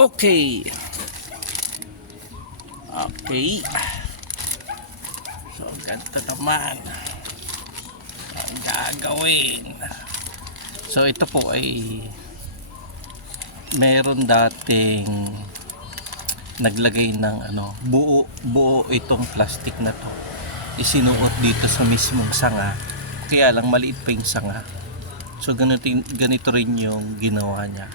Okay. Okay. So, ganito naman ang gagawin. So, ito po ay meron dating naglagay ng buo itong plastic na to. Isinuot dito sa mismong sanga. Kaya lang maliit pa yung sanga. So, ganito rin yung ginawa niya.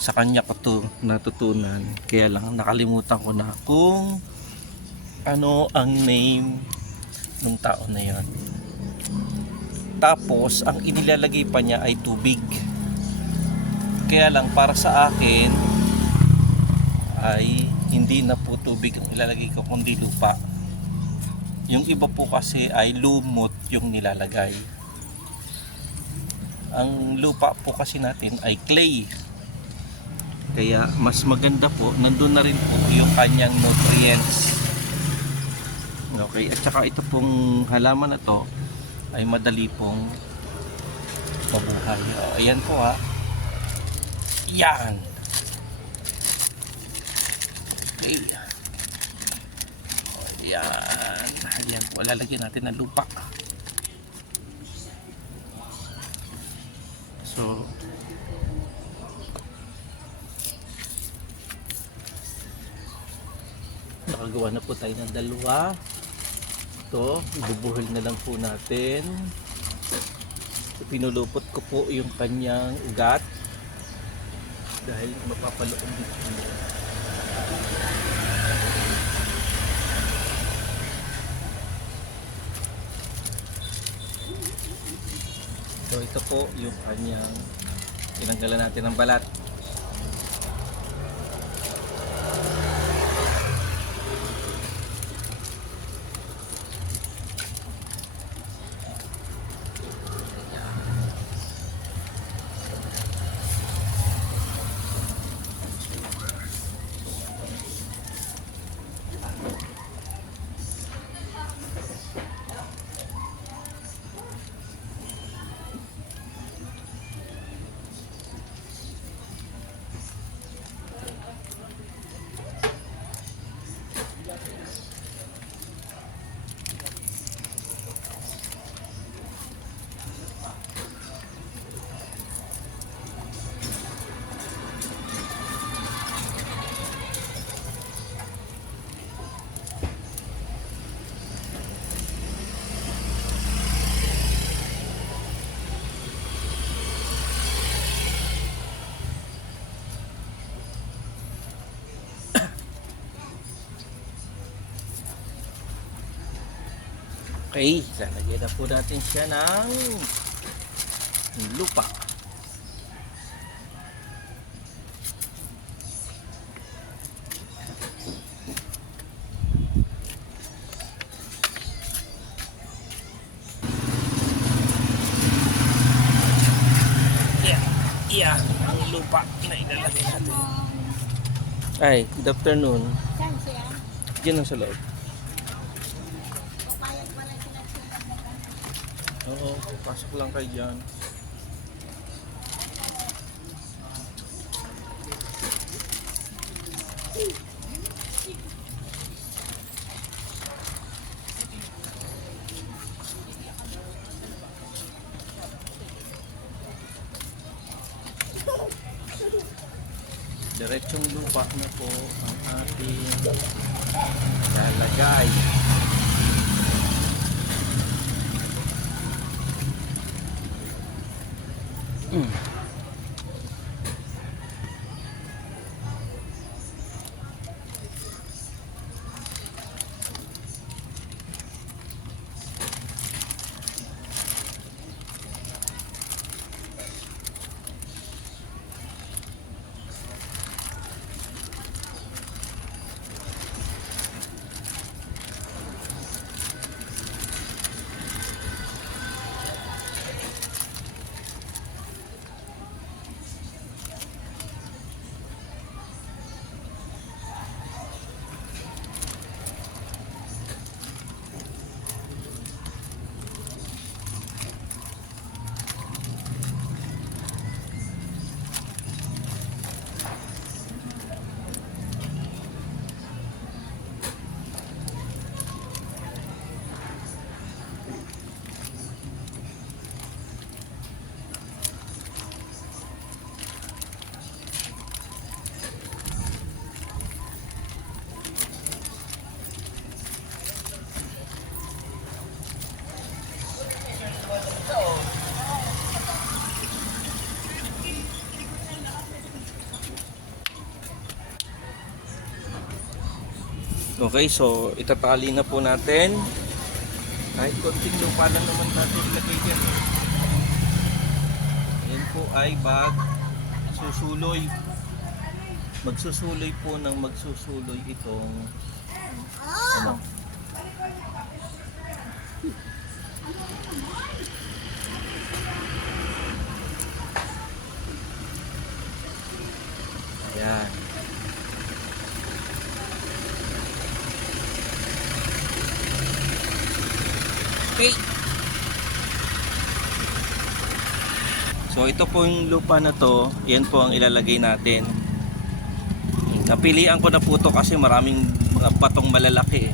Sa kanya ko to natutunan, kaya lang nakalimutan ko na kung ano ang name ng tao na yon. Tapos ang inilalagay pa niya ay tubig, kaya lang para sa akin ay hindi na po tubig ang ilalagay ko kundi lupa. Yung iba po kasi ay lumot yung nilalagay. Ang lupa po kasi natin ay clay. Kaya mas maganda po, nandun na rin po yung kanyang nutrients. Okay, at saka ito pong halaman na to ay madali pong mabuhay. Ayan po ha. Yan. Okay. Ayan. Ayan po, lalagyan natin ng lupa. So, nakagawa na po tayo ng dalawa. Ito, ibubuhol na lang po natin. Pinulupot ko po yung kanyang ugat dahil mapapaloon dito. So ito po yung kanyang tinanggalan natin ng balat. Okay, lalagyan na po natin siya ng lupa. Yan ang lupa na ilalagay natin. Ay, good afternoon. Saan siya? Diyan lang sa loob. Oo, pasok lang kayo dyan. Diretsong lupa na po ang ating lalagay. Okay, so itatali na po natin. Kahit konting lupa lang naman natin ilagay dyan. Ayan po ay bag susuloy. Magsusuloy po ng magsusuloy itong ano. Ayan. Okay. So ito po yung lupa na to, yan po ang ilalagay natin. Napilian ko na po to kasi maraming mga batong malalaki.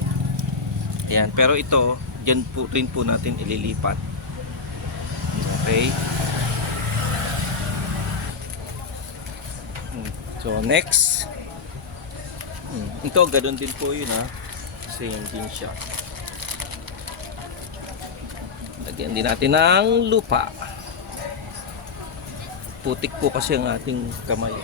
Ayan, pero ito, dyan po rin po natin ililipat. Okay. So next. Ito, ganun din po yun ha. Same din siya. Lagyan din natin ng lupa. Putik po kasi ang ating kamay.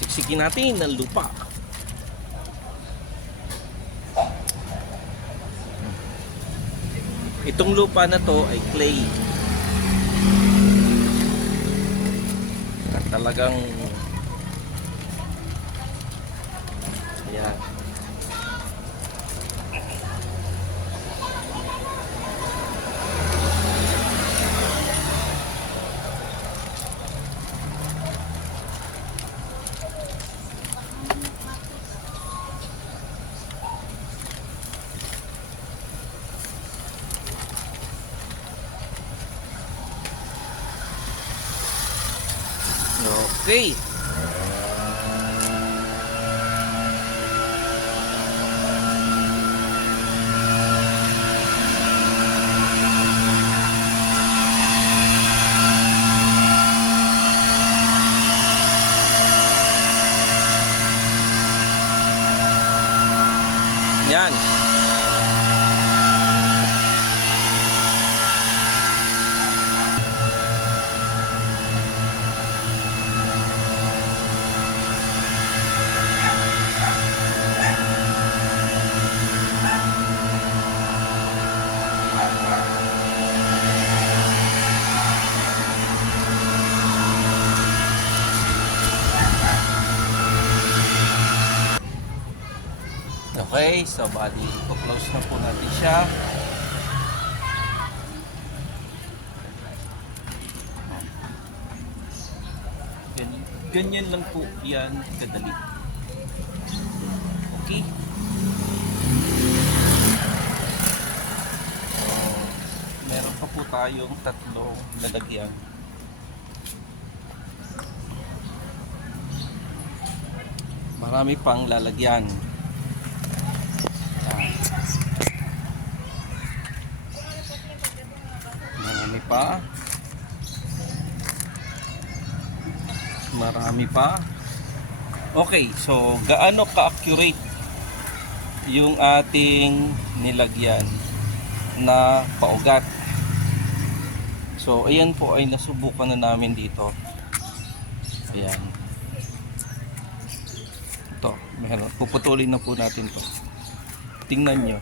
Siksikin natin ng lupa. Itong lupa na to ay clay. Talagang ayan. Okay. Yan. Okay, so bali, close na po natin siya. Ganyan lang po yan kadali. Okay. So, meron pa po tayong tatlong lalagyan. Marami pang lalagyan. Marami pa. Okay, so gaano ka-accurate yung ating nilagyan na paugat? So ayan po ay nasubukan na namin dito. Ayan. Ito, meron. Puputulin na po natin to. Tingnan nyo.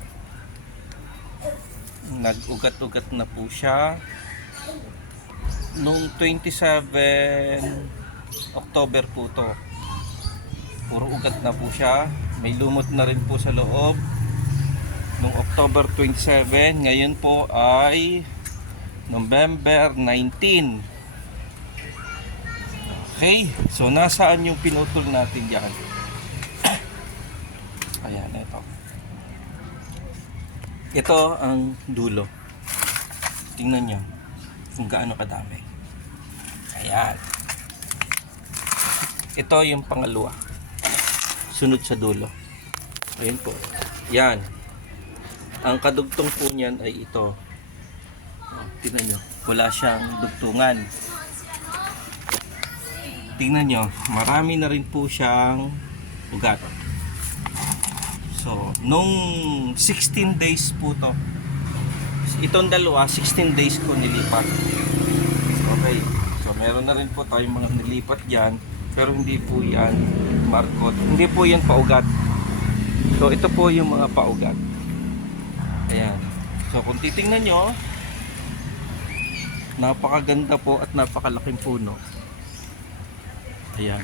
Nag-ugat-ugat na po siya. Nung 27 October po to. Puro ugat na po siya. May lumot na rin po sa loob. Nung October 27, ngayon po ay November 19. Okay, so nasaan yung pinutol natin diyan? Ayan, ito. Ito ang dulo. Tingnan nyo kung gaano kadami. Ayan. Ito yung pangalawa. sunod sa dulo. Ayun po. Yan. Ang kadugtong po niyan ay ito. Tingnan nyo. Wala siyang dugtungan. Tingnan nyo. Marami na rin po siyang ugat. So, nung 16 days po to. Itong dalawa, 16 days ko nilipat. Okay. So, meron na rin po tayong mga nilipat dyan. Pero hindi po yan markot. Hindi po yan paugat. So, ito po yung mga paugat. Ayan. So, kung titingnan nyo, napakaganda po at napakalaking puno. Ayan.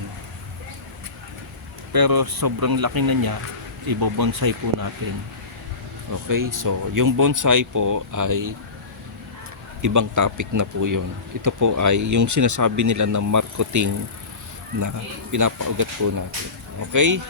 Pero sobrang laki na niya, ibobonsai po natin. Okay, so yung bonsai po ay ibang topic na po yun. Ito po ay yung sinasabi nila ng marketing na pinapaugat po natin. Okay?